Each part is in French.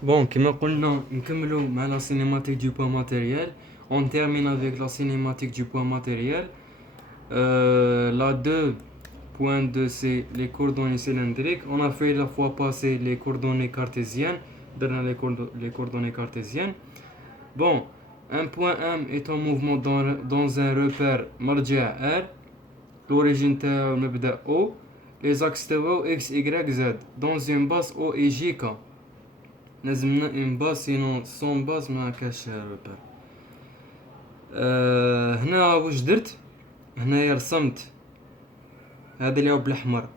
Bon, كما قلنا نكملوا مع la cinématique du poids matériel. On termine avec la cinématique du poids matériel. La 2.2 c'est les coordonnées cylindriques. On a fait la fois passée les coordonnées cartésiennes. Dans les coordonnées cartésiennes. Bon, un point M est en mouvement dans un repère مرجع R. L'origine تاعو مبدأ O. Les axes تاعو X, Y, Z. Dans une base O et J K. لازمنا اون باس سينو سون باس ما كاش روبر. هنا واش درت؟ هنايا رسمت هذا اللي هو بالاحمر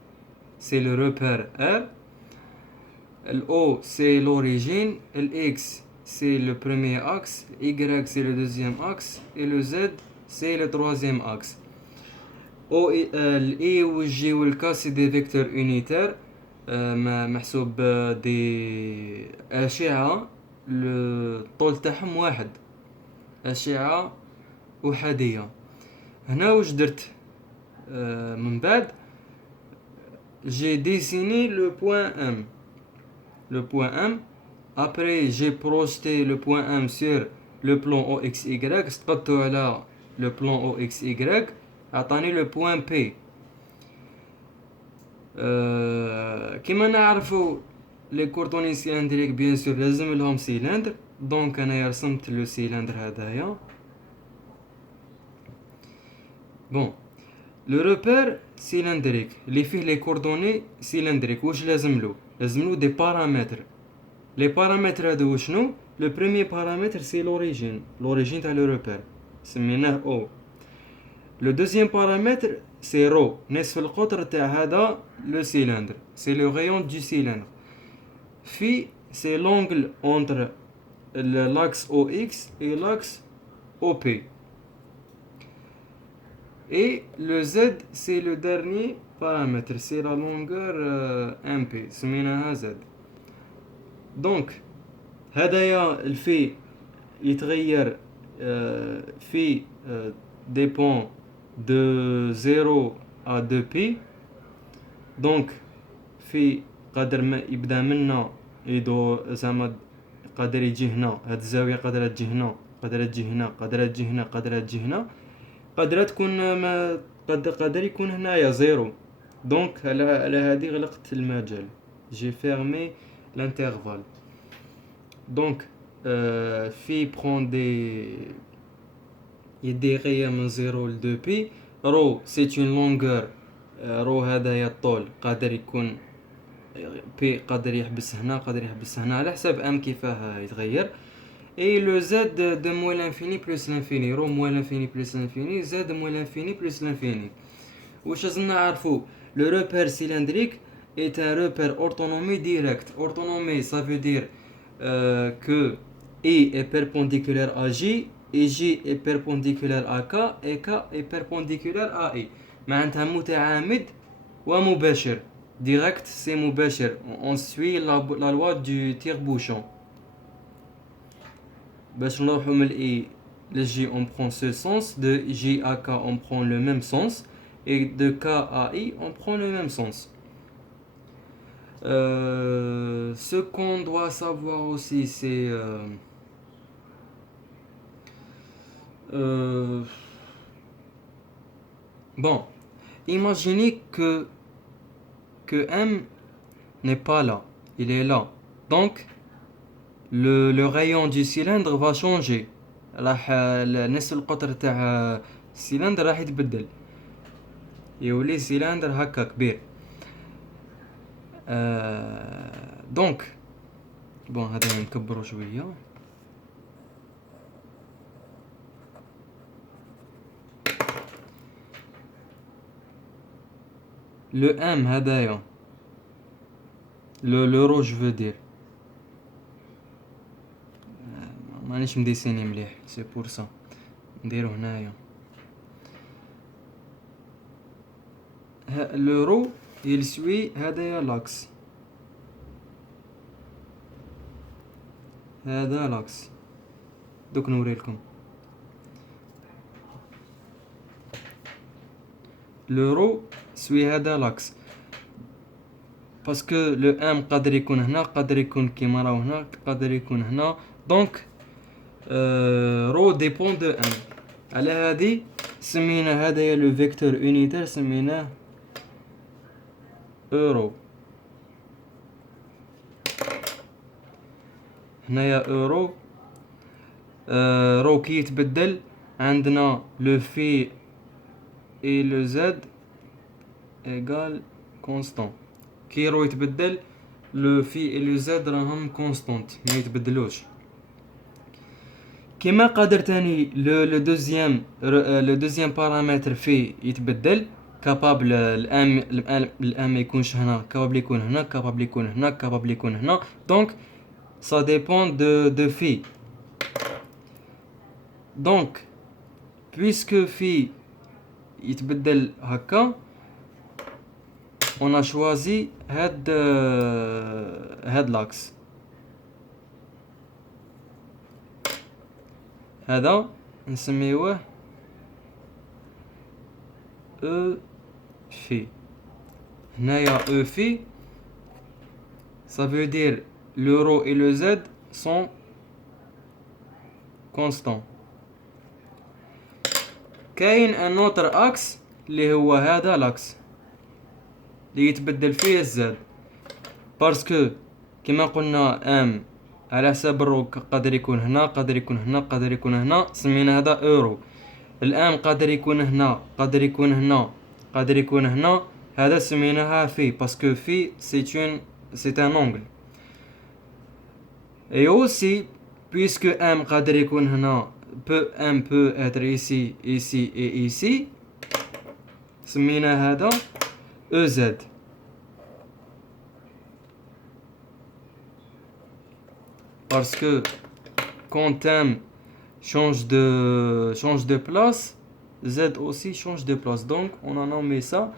سي لو روبير ار. الاو سي لوريجين. الاكس سي لو بروميير اكس. الاي سي لو دوزيام اكس. اي لو زد سي لو تروازيام اكس. او الاي والجي والكا سي دي فيكتور يونيتير محسوب دي أشعة الطول تاعهم واحد، أشعة أحادية. هنا واش درت؟ من بعد j'ai dessiné le point M. Le point M. Après j'ai projeté le point M sur le plan OXY. سقطته على le plan OXY. عطاني le point P. كيما نعرفوا لي كوردوني سيلندريك بيان سور لازم لهم سيلندر. دونك انا رسمت لو سيلندر هذايا. بون لو روبير سيلندريك اللي فيه لي كوردوني سيلندريك واش لازملو دي بارامتر. لي بارامتر هادو شنو؟ لو بروميير بارامتر سي لوريجين تاع لو روبير سميناه او. لو دوزيام بارامتر سي رو نصف القطر تاع هذا لو سيلندر سي لو rayon du cylindre. Phi c'est l'angle entre l'axe OX et l'axe OP. Et le Z c'est le dernier paramètre, c'est la longueur MP سميناها Z. Donc هذايا الفي يتغير في dépend de 0 à 2 pi. Donc في قدر ما يبدا منا يدور زعما قادر يجي هنا هاد الزاويه قادره تجي هنا قادره تجي هنا قادره تجي هنا قادره تجي هنا قادره تكون ما قادر يكون هنايا زيرو. دونك على هادي غلقت المجال جي فيرمي l'intervalle. Donc في prend يدير من 0 ل 2 بي. رو c'est une longueur. رو هذايا الطول قادر يكون بي قادر يحبس هنا قادر يحبس هنا على حسب ام كيفاه يتغير. اي لو زد دو موال انفيني بلس لانفيني. رو موال انفيني بلس لانفيني. زد موال انفيني بلس لانفيني. واش لازمنا نعرفو؟ لو روبير سيلندريك est un repère orthonomie direct. Orthonomie ça veut dire que I est perpendiculaire à J et J est perpendiculaire à K et K est perpendiculaire à I. معناتها متعامد ومباشر. Direct c'est مباشر. On suit la loi du tire-bouchon. باش نروحو من I le J on prend ce sens. De J à K on prend le même sens. Et de K à I on prend le même sens. Ce qu'on doit savoir aussi c'est bon, imaginez que M n'est pas là, il est là. Donc le rayon du cylindre va changer. راح نصف القطر تاع السيلندر راح يتبدل يولي سيلندر هكا كبير. دونك بون هذا نكبرو شويه. لو ام هذايا لو رو جو فو دير مانيش مديسيني مليح سي بور سا نديرو هنايا. لو رو يلسوي هذايا لاكس. هذا لاكس دوك نوريلكم. لو رو سوي هذا لاكس. parce que le M قادر يكون هنا قادر يكون كيما راهو هنا قادر يكون هنا دونك رو ديبون دو M. على هذه سمينا هذايا لو فيكتور يونيتير سميناه اورو. هنايا اورو رو كي يتبدل عندنا لو في اي لو زد ايغال كونستون. كي رو يتبدل لو في اي لو زد راهم كونستونت ما يتبدلوش. كيما قادر تاني لو دوزيام بارامتر في يتبدل كابابل الام ما يكونش هنا كابابل يكون هنا كابابل يكون هنا كابابل يكون هنا دونك ça dépend de phi. Donc puisque phi يتبدل هكا on a choisi هاد لاكس هذا نسميوه او في. هنايا او في ça veut dire le rho et le z sont constants. كاين ان اوتر اكس اللي هو هذا لاكس اللي يتبدل فيه الزد باسكو كما قلنا ام على حساب الرو قادر يكون هنا قادر يكون هنا قادر يكون هنا سمينا هذا اورو. الام قادر يكون هنا قادر يكون هنا قادر يكون هنا هذا سميناها في باسكو في c'est un angle. Et aussi puisque m قادر يكون هنا m peut être ici ici et ici سمينا هذا EZ. Parce que quand m change de place, Z aussi change de place. Donc on a nommé ça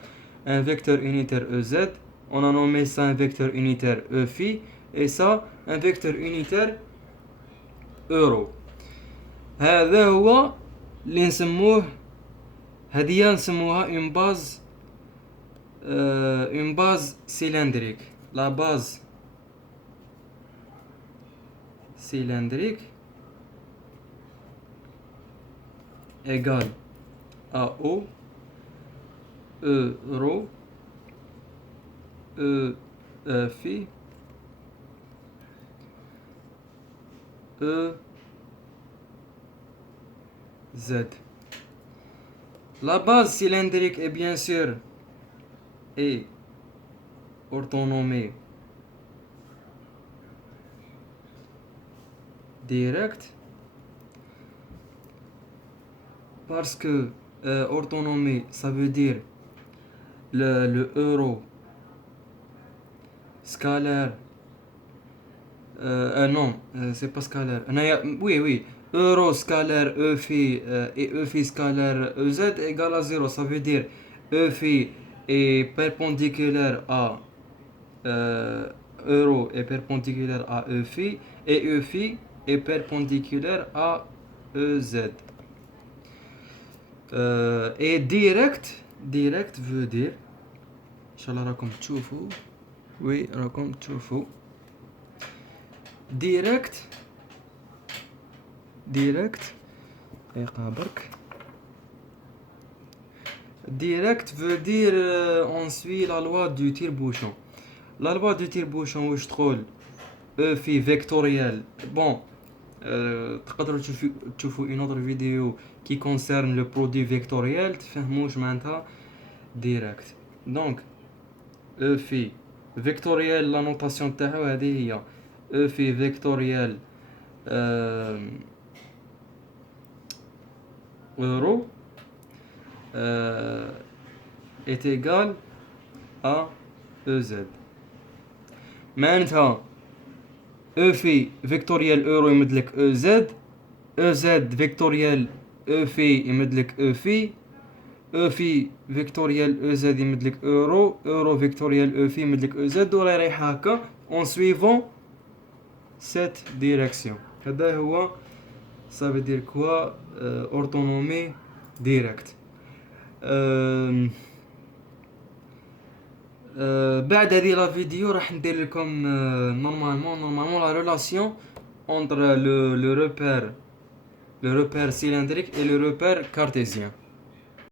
un vecteur unitaire EZ, on a nommé ça un vecteur unitaire Eφ et ça un vecteur unitaire euro. هذا هو اللي نسموه هدية نسموها une base cylindrique. La base cylindrique égale à O euro phi Z. La base cylindrique est bien sûr orthonomée directe parce que orthonomie ça veut dire le euro scalaire non c'est pas scalaire oui euro scalaire e phi et e phi scalaire ez égale à 0 ça veut dire e phi est perpendiculaire à euro est perpendiculaire à e phi et e phi est perpendiculaire à ez. Et direct veut dire inchallah راكم تشوفوا oui راكم تشوفوا direct direct veut dire on suit la loi du tire-bouchon. La loi du tire-bouchon واش تقول e phi vectoriel bon تقدروا تشوفوا une autre vidéo qui concerne le produit vectoriel تفهموا واش معناتها direct. donc e phi vectoriel la notation تاعو هذه هي e phi vectoriel euro est égal à EZ. معناتها E phi vectoriel euro يمدلك EZ EZ vectoriel E phi يمدلك E phi E phi vectoriel EZ يمدلك euro vectoriel E phi يمدلك EZ ولا رايح هكا en suivant cette direction. هذا هو ça veut dire quoi orthonomie directe. بعد هذه لا فيديو راح ندير لكم نورمالمون لا ريلاسيون entre le repère cylindrique et le repère cartésien.